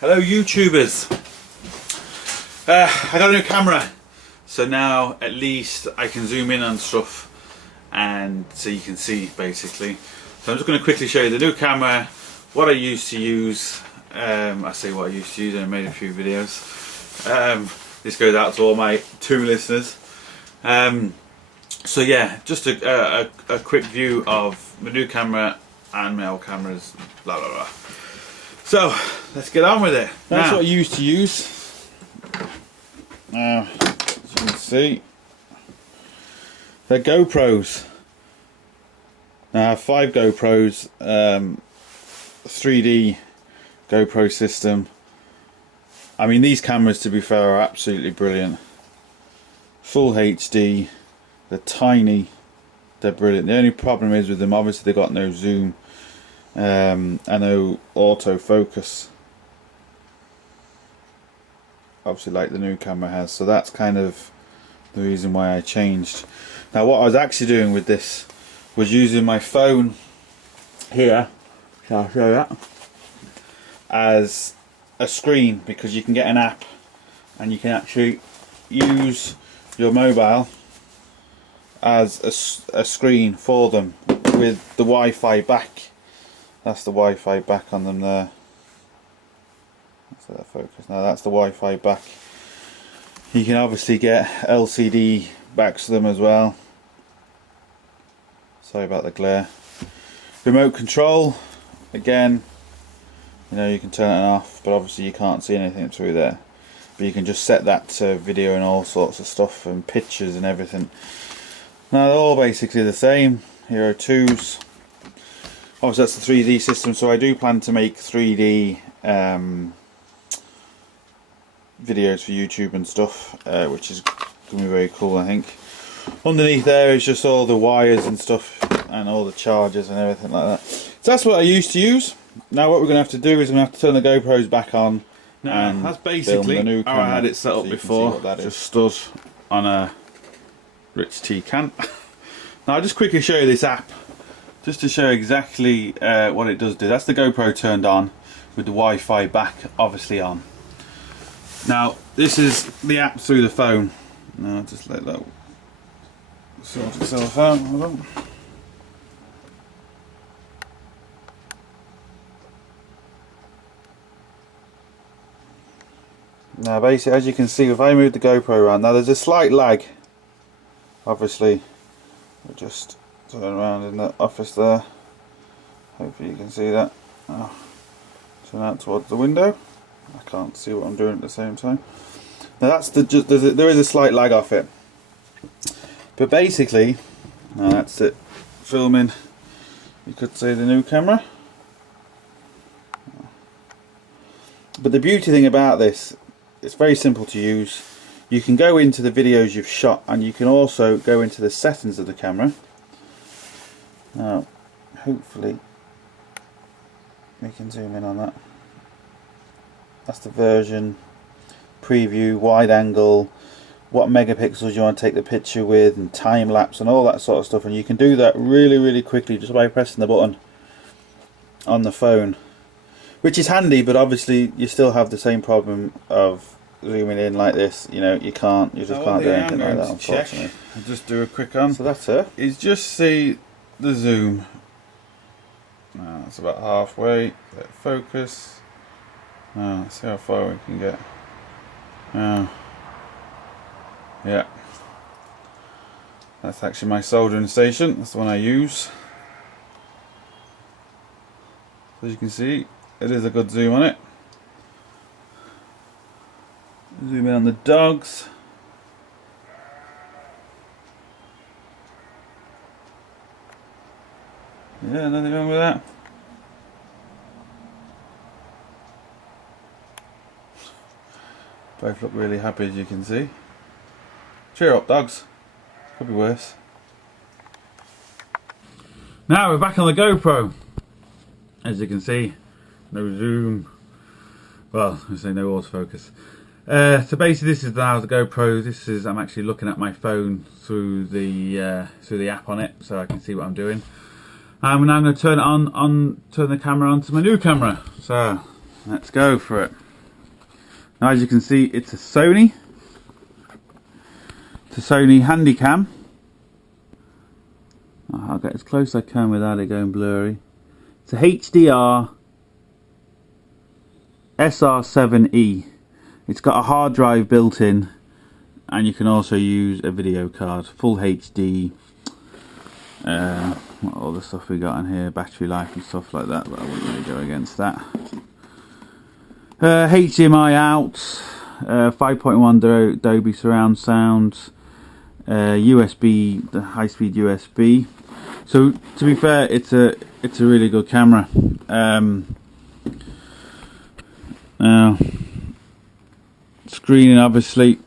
Hello YouTubers. I got a new camera, so now at least I can zoom in on stuff and so you can see basically. So I'm just going to quickly show you the new camera, what I used to use. I say what I used to use, and I made a few videos. This goes out to all my 2 listeners. So yeah, just a quick view of my new camera and my old cameras, blah blah blah. So let's get on with it. That's what I used to use. As you can see, they're GoPros. Now I have 5 GoPros, 3D GoPro system. I mean, these cameras, to be fair, are absolutely brilliant. Full HD, they're tiny, they're brilliant. The only problem is with them, obviously they've got no zoom and no autofocus, obviously like the new camera has, so that's kind of the reason why I changed. Now what I was actually doing with this was using my phone here, so I'll show that, as a screen, because you can get an app and you can actually use your mobile as a screen for them with the Wi-Fi back. That's the Wi-Fi back on them there. Let's let that focus. Now that's the Wi-Fi back. You can obviously get LCD backs to them as well. Sorry about the glare. Remote control, again, you know, you can turn it off, but obviously you can't see anything through there. But you can just set that to video and all sorts of stuff, and pictures and everything. Now they're all basically the same. Here are 2s. Obviously that's the 3D system, so I do plan to make 3D videos for YouTube and stuff, which is going to be very cool, I think. Underneath there is just all the wires and stuff, and all the chargers and everything like that. So that's what I used to use. Now what we're going to have to do is we're going to have to turn the GoPros back on. And that's basically the new camera. I had it set up before, just stood on a Ritz tea can. Now I'll just quickly show you this app, just to show exactly what it does do. That's the GoPro turned on with the Wi-Fi back obviously on. Now this is the app through the phone. Now just let that sort itself out. Hold on. Now basically, as you can see, if I move the GoPro around, now there's a slight lag, obviously. I'll just turn around in the office there, hopefully you can see that. Oh, turn out towards the window, I can't see what I'm doing at the same time. Now that's there is a slight lag off it, but basically, now that's it, filming, you could say, the new camera. But the beauty thing about this, it's very simple to use. You can go into the videos you've shot, and you can also go into the settings of the camera. Now hopefully we can zoom in on that. That's the version, preview, wide angle, what megapixels you want to take the picture with, and time lapse and all that sort of stuff. And you can do that really quickly just by pressing the button on the phone, which is handy, but obviously you still have the same problem of zooming in like this. You know, you just can't do anything like that, unfortunately. I'll just do a quick on. So that's it. Is just see the zoom. Now it's about halfway. Let it focus. Now let's see how far we can get. Now, yeah, that's actually my soldering station. That's the one I use. As you can see, it is a good zoom on it. Zoom in on the dogs. Yeah, nothing wrong with that. Both look really happy, as you can see. Cheer up, dogs. Could be worse. Now we're back on the GoPro. As you can see, no zoom. Well, I say no autofocus. So basically, this is now the GoPro. This is, I'm actually looking at my phone through the app on it, so I can see what I'm doing. And now I'm going to turn it turn the camera onto my new camera. So let's go for it. Now, as you can see, it's a Sony. It's a Sony handycam. I'll get as close as I can without it going blurry. It's a HDR SR7E. It's got a hard drive built in, and you can also use a video card. Full HD. What other stuff we got in here? Battery life and stuff like that, but I wouldn't really go against that. HDMI out, 5.1 Dolby surround sound, USB, the high-speed USB. So to be fair, it's a really good camera. Now, screening obviously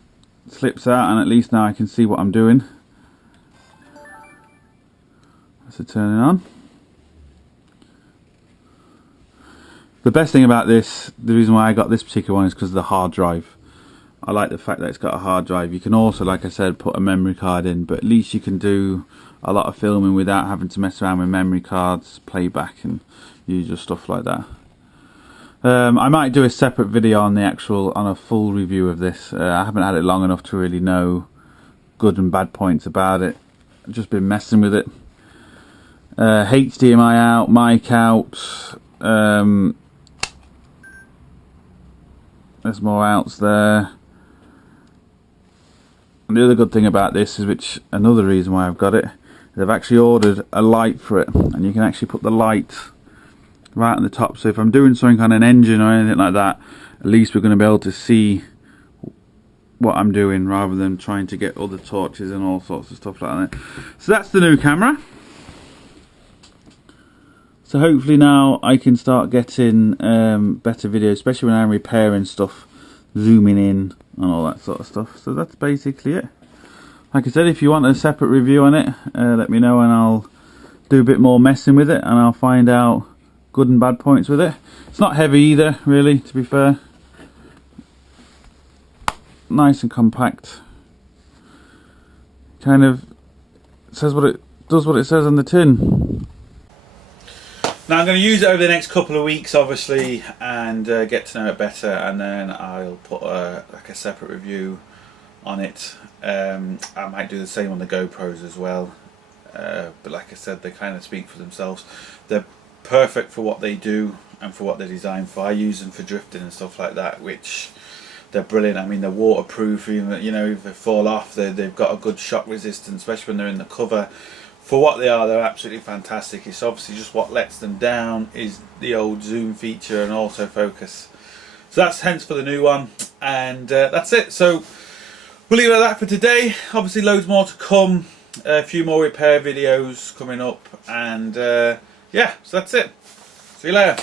slips out, and at least now I can see what I'm doing. So turning on. The best thing about this, the reason why I got this particular one, is because of the hard drive. I like the fact that it's got a hard drive. You can also, like I said, put a memory card in, but at least you can do a lot of filming without having to mess around with memory cards, playback and usual stuff like that. I might do a separate video on a full review of this. I haven't had it long enough to really know good and bad points about it. I've just been messing with it. HDMI out, mic out. There's more outs there. And the other good thing about this is, another reason why I've got it, is I've actually ordered a light for it, and you can actually put the light right on the top. So if I'm doing something on an engine or anything like that, at least we're going to be able to see what I'm doing, rather than trying to get other torches and all sorts of stuff like that. So that's the new camera. So hopefully now I can start getting better videos, especially when I'm repairing stuff, zooming in and all that sort of stuff. So that's basically it. Like I said, if you want a separate review on it, let me know, and I'll do a bit more messing with it, and I'll find out good and bad points with it. It's not heavy either, really, to be fair. Nice and compact. Kind of says what it does, what it says on the tin. Now I'm going to use it over the next couple of weeks, obviously, and get to know it better, and then I'll put like a separate review on it. I might do the same on the GoPros as well, but like I said, they kind of speak for themselves. They're perfect for what they do and for what they're designed for. I use them for drifting and stuff like that, which they're brilliant. I mean, they're waterproof, even, you know, if they fall off, they've got a good shock resistance, especially when they're in the cover. For what they are, they're absolutely fantastic. It's obviously just what lets them down is the old zoom feature and autofocus. So that's hence for the new one, and that's it. So we'll leave it at that for today. Obviously loads more to come, a few more repair videos coming up, and yeah, so that's it. See you later.